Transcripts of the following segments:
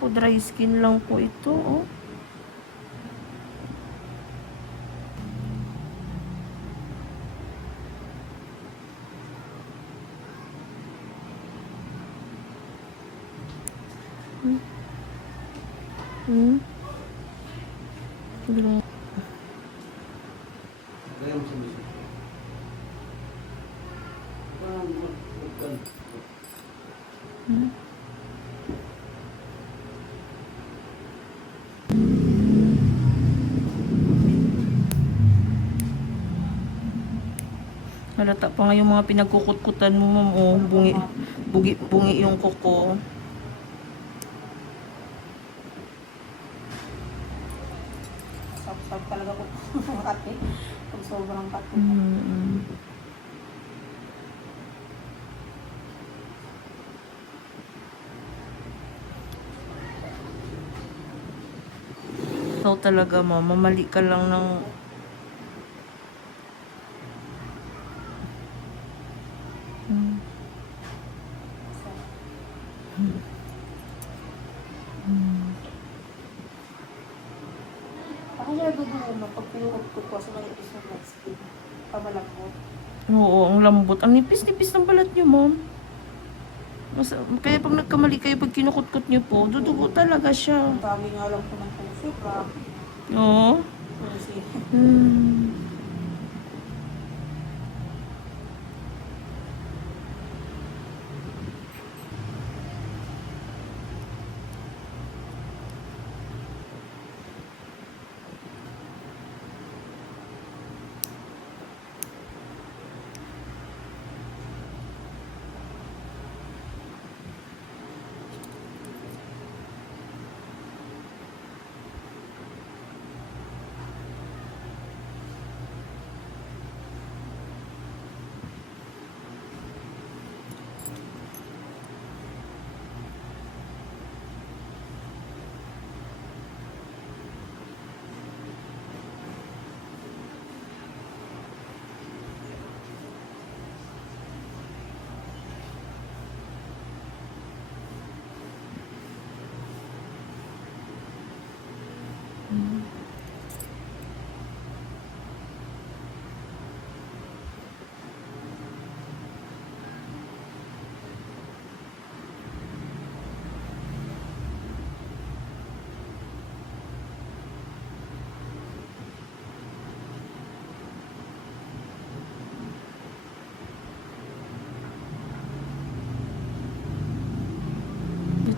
po, dry skin lang po ito, oh. Grabe. Halata pa nga yung mga pinagkukutkutan mo, ma'am. Oh, bungi yung kuko. Sab talaga ko makati. Pag sobrang kati. Ikaw talaga, ma'am. Mamali ka lang ng... Ako siya dudugo mo pag pinukot ko sa manipis ng black skin. Pamalambot. Oo, ang lambot. Ang nipis-nipis ng balat nyo, ma'am. Kaya pag nagkamali kayo, pag kinukutkot nyo po, dudugo talaga siya. Ang dami nga lang po ng puso. Oo.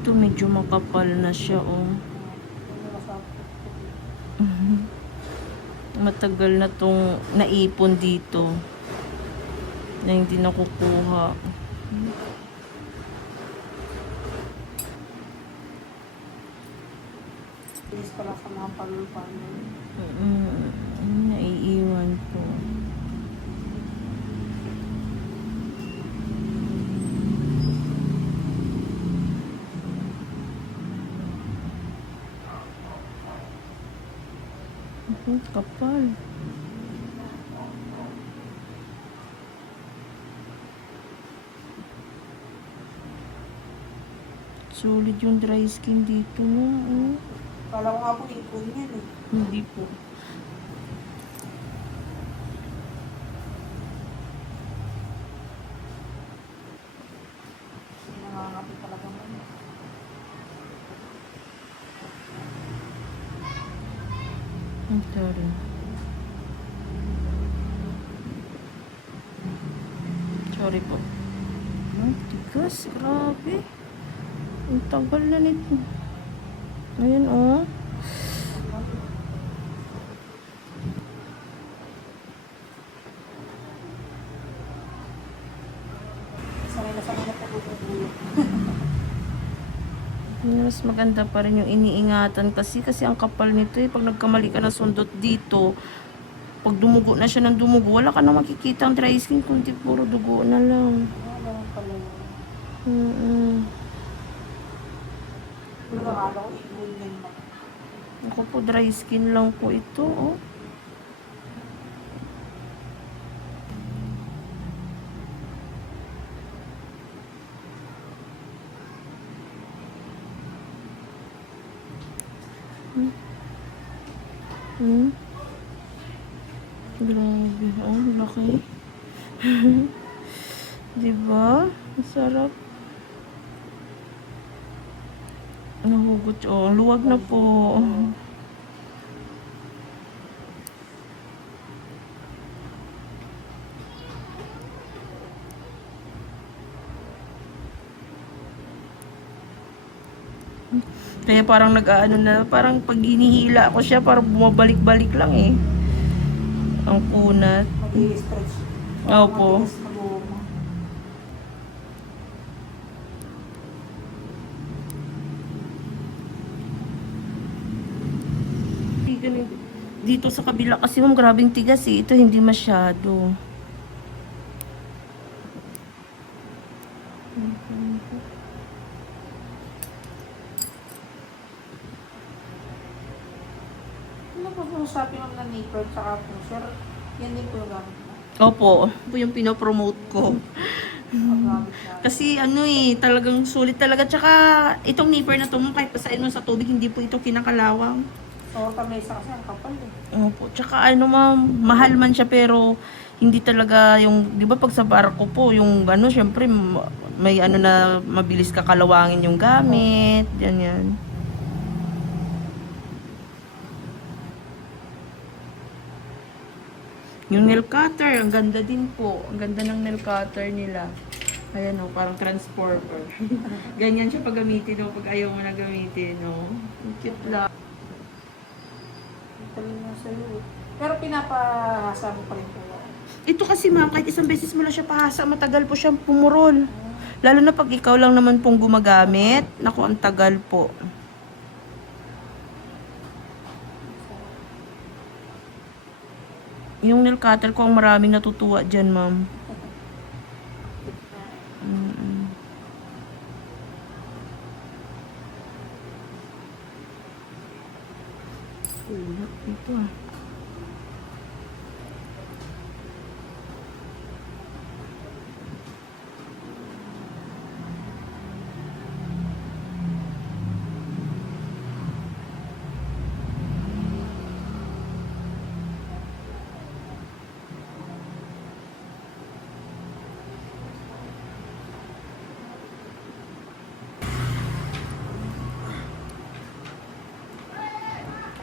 Ito medyo makapal na siya, oh. Matagal na tong naipon dito na hindi nakukuha. Bilis pala sa mga palul-palul. Naiiwan po. Kapal. Solid yung dry skin dito, no? Oh. Kala ko nga po ipon yan eh. Hindi po. Nangangapit talaga mo. Sorry. Sorry po. Tigas. Grabe. Ang tagal na nito. Ayan, oh. Sanay na po bubulo. Mas maganda pa rin yung iniingatan kasi ang kapal nito eh. Pag nagkamali ka na sundot dito, pag dumugo na siya ng dumugo, wala ka na makikita ang dry skin kundi puro dugo na lang. Wala pala Mm-mm. Akala ko ipon yan na. Ako po, dry skin lang po ito, oh. Hmm? Grabe. Oh, laki. Diba? Masarap. Nahugot. Oh, luwag na po. Kaya parang nag-aano na, parang pag hinihila ko siya, parang bumabalik-balik lang eh. Ang kunat. Mag-i-stretch. Opo. Matigas na buhok mo. Dito sa kabila kasi ma'am, grabing tigas eh. Ito hindi masyado. Ano po yung shopping ng nipper tsaka pusher? Yan din po yung gamit mo. Opo, ito yung pinopromote ko. Ang gamit na. Kasi ano eh, talagang sulit talaga. Tsaka itong nipper na to, ma'am, kahit pasain mo sa tubig, hindi po ito kinakalawang. So, tamesa kasi ang kapal eh. Opo, tsaka ano ma'am, mahal man siya pero hindi talaga yung, di ba pag sa barko po, yung ano, syempre may ano na mabilis kakalawangin yung gamit, yan. Yung nail cutter, ang ganda din po. Ang ganda ng nail cutter nila. Ayan o, parang transformer. Ganyan siya pag gamitin o, pag ayaw mo na gamitin o. Ang cute lang. Talim na sa'yo eh. Pero pinapahasa mo pa rin po. Ito kasi ma'am, kahit isang beses mo lang siya pahasa, matagal po siyang pumurol. Lalo na pag ikaw lang naman pong gumagamit. Naku, ang tagal po. Yung nail cutter ko ang maraming natutuwa dyan, ma'am. Ulap ito ah.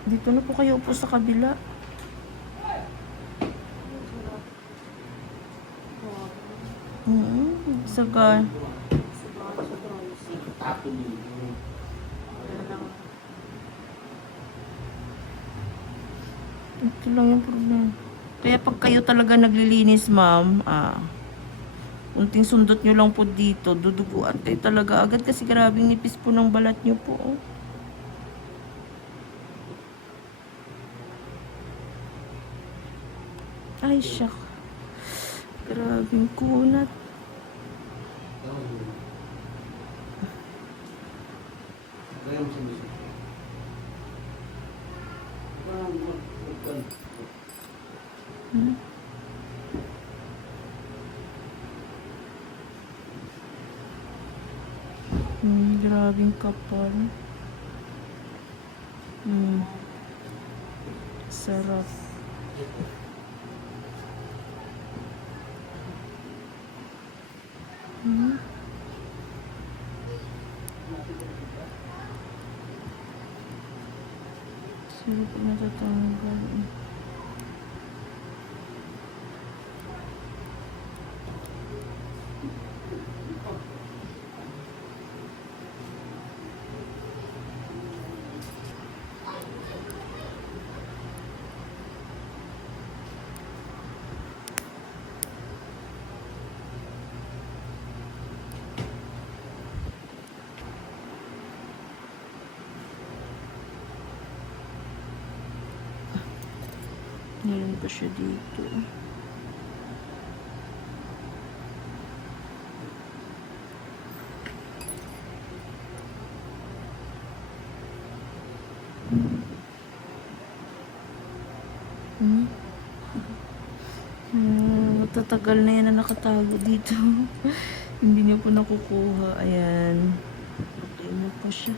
Dito na po kayo upo sa kabila. Saga. Ito lang yung problema. Kaya pag kayo talaga naglilinis, ma'am, unting sundot nyo lang po dito, duduguan kayo talaga agad kasi grabing nipis po ng balat nyo po. Oh. Ay, syak. Grabing kunat. Grabing kapal. Sarap. Sarap na tatanggal. Meron pa siya dito. Matatagal na yan na nakatago dito. Hindi niya po nakukuha. Ayan. Okay na po siya.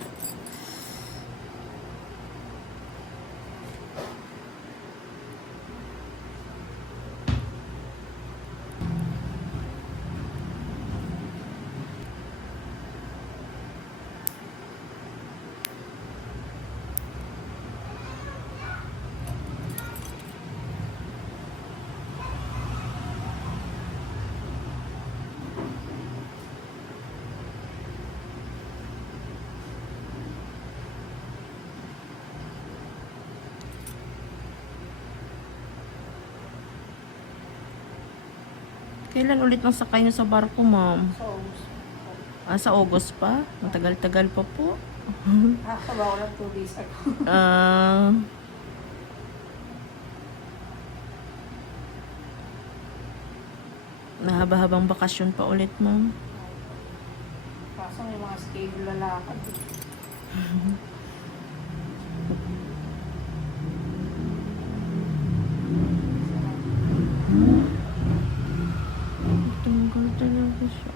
Kailan ulit nang sakay niyo sa barko, ma'am? So, Sa August pa? Matagal-tagal pa po. nakakabawa lang 2 days ago. Ah, mahaba-habang bakasyon pa ulit, ma'am. Kaso may mga schedule lalakad. Tungkol talaga siya.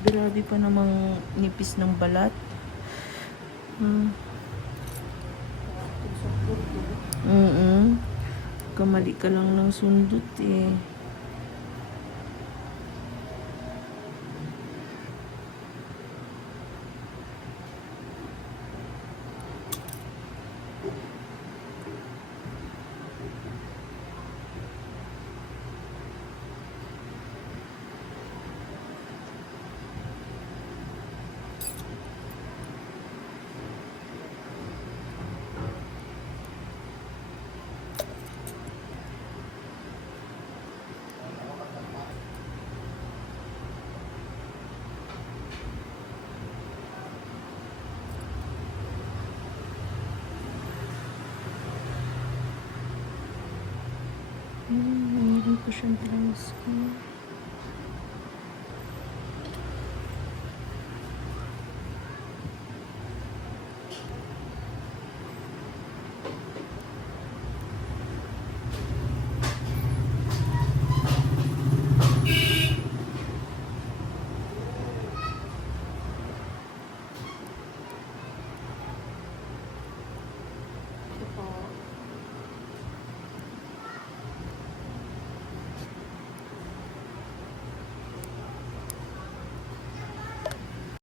Grabe pa namang nipis ng balat. Kamali ka lang ng sundot eh. Mayroon po siyang dry skin.